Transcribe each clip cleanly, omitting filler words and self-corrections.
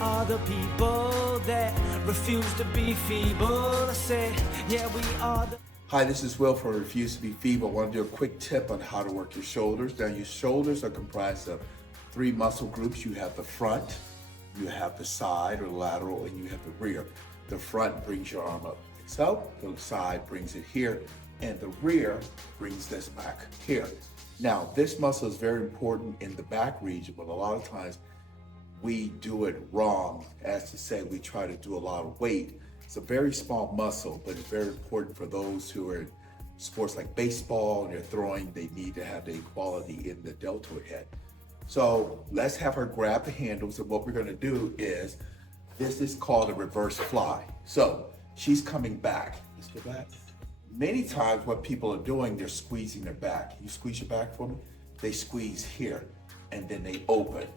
are the people that refuse to be feeble. I said, yeah, we are the... Hi, this is Will from Refuse to Be Feeble. I want to do a quick tip on how to work your shoulders. Now, your shoulders are comprised of 3 muscle groups. You have the front, you have the side or lateral, and you have the rear. The front brings your arm up so, the side brings it here, and the rear brings this back here. Now, this muscle is very important in the back region, but a lot of times we do it wrong. As to say, we try to do a lot of weight. It's a very small muscle, but it's very important for those who are in sports like baseball and they're throwing. They need to have the equality in the deltoid head. So let's have her grab the handles, and what we're gonna do is, this is called a reverse fly. So she's coming back. Let's go back. Many times what people are doing, they're squeezing their back. You squeeze your back for me? They squeeze here, and then they open.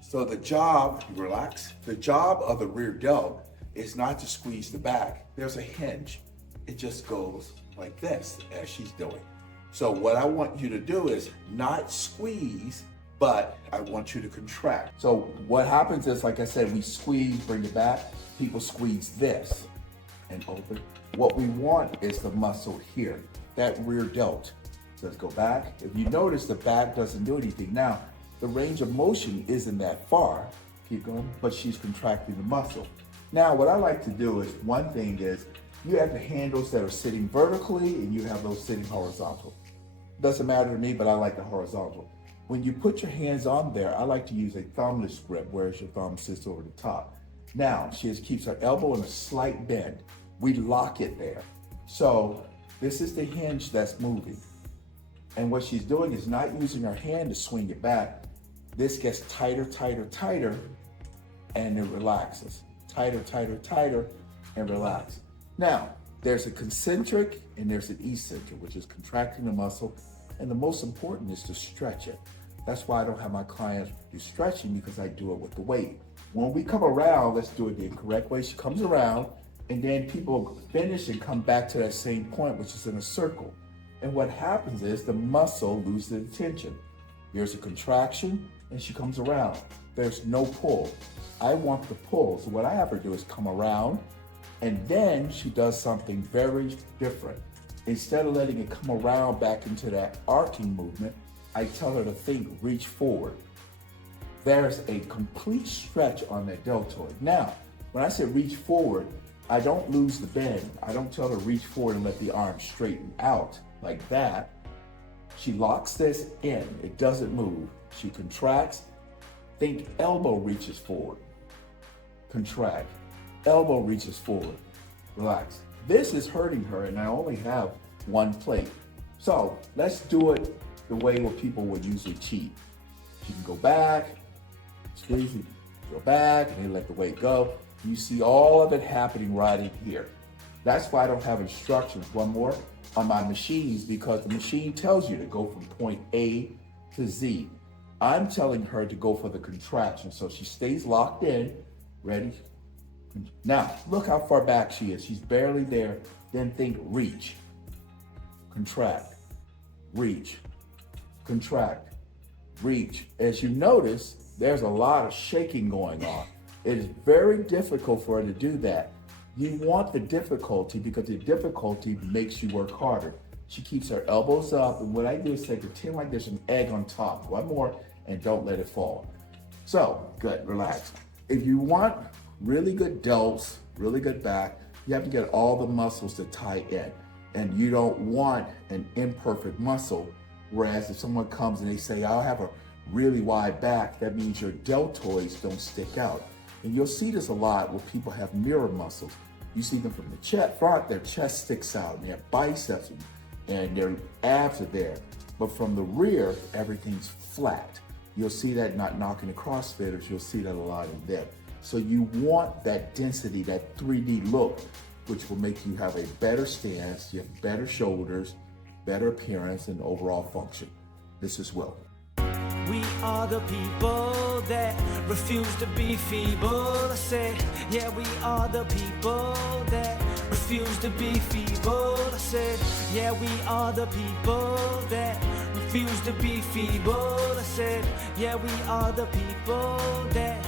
So the job, relax, the job of the rear delt is not to squeeze the back. There's a hinge. It just goes like this, as she's doing. So what I want you to do is not squeeze, but I want you to contract. So what happens is, like I said, we squeeze, bring it back. People squeeze this and open. What we want is the muscle here, that rear delt. Let's go back. If you notice, the back doesn't do anything. Now, the range of motion isn't that far. Keep going, but she's contracting the muscle. Now, what I like to do is, one thing is, you have the handles that are sitting vertically and you have those sitting horizontal. Doesn't matter to me, but I like the horizontal. When you put your hands on there, I like to use a thumbless grip, whereas your thumb sits over the top. Now, she just keeps her elbow in a slight bend. We lock it there. So this is the hinge that's moving. And what she's doing is not using her hand to swing it back. This gets tighter, tighter, tighter, and it relaxes. Tighter, tighter, tighter, and relax. Now, there's a concentric and there's an eccentric, which is contracting the muscle. And the most important is to stretch it. That's why I don't have my clients do stretching, because I do it with the weight. When we come around, let's do it the correct way. She comes around, and then people finish and come back to that same point, which is in a circle. And what happens is the muscle loses its tension. There's a contraction, and she comes around. There's no pull. I want the pull. So what I have her do is come around, and then she does something very different. Instead of letting it come around back into that arcing movement, I tell her to think, reach forward. There's a complete stretch on that deltoid. Now, when I say reach forward, I don't lose the bend. I don't tell her reach forward and let the arm straighten out like that. She locks this in. It doesn't move. She contracts. Think elbow reaches forward. Contract. Elbow reaches forward. Relax. This is hurting her, and I only have one plate. So let's do it the way where people would usually cheat. She can go back, squeeze it, go back, and then let the weight go. You see all of it happening right in here. That's why I don't have instructions, one more, on my machines, because the machine tells you to go from point A to Z. I'm telling her to go for the contraction, so she stays locked in. Ready? Now, look how far back she is. She's barely there. Then think reach, contract, reach, contract, reach. As you notice, there's a lot of shaking going on. It is very difficult for her to do that. You want the difficulty, because the difficulty makes you work harder. She keeps her elbows up, and what I do is say, pretend like there's an egg on top. One more, and don't let it fall. So, good, relax. If you want really good delts, really good back, you have to get all the muscles to tie in. And you don't want an imperfect muscle. Whereas if someone comes and they say, I have a really wide back, that means your deltoids don't stick out. And you'll see this a lot where people have mirror muscles. You see them from the chest, front, their chest sticks out, and they have biceps, and their abs are there. But from the rear, everything's flat. You'll see that not knocking the CrossFitters, you'll see that a lot in them. So you want that density, that 3D look, which will make you have a better stance, you have better shoulders, better appearance, and overall function. This is Will. We are the people that refuse to be feeble. I said, yeah, we are the people that refuse to be feeble. I said, yeah, we are the people that refuse to be feeble. I said, yeah, we are the people that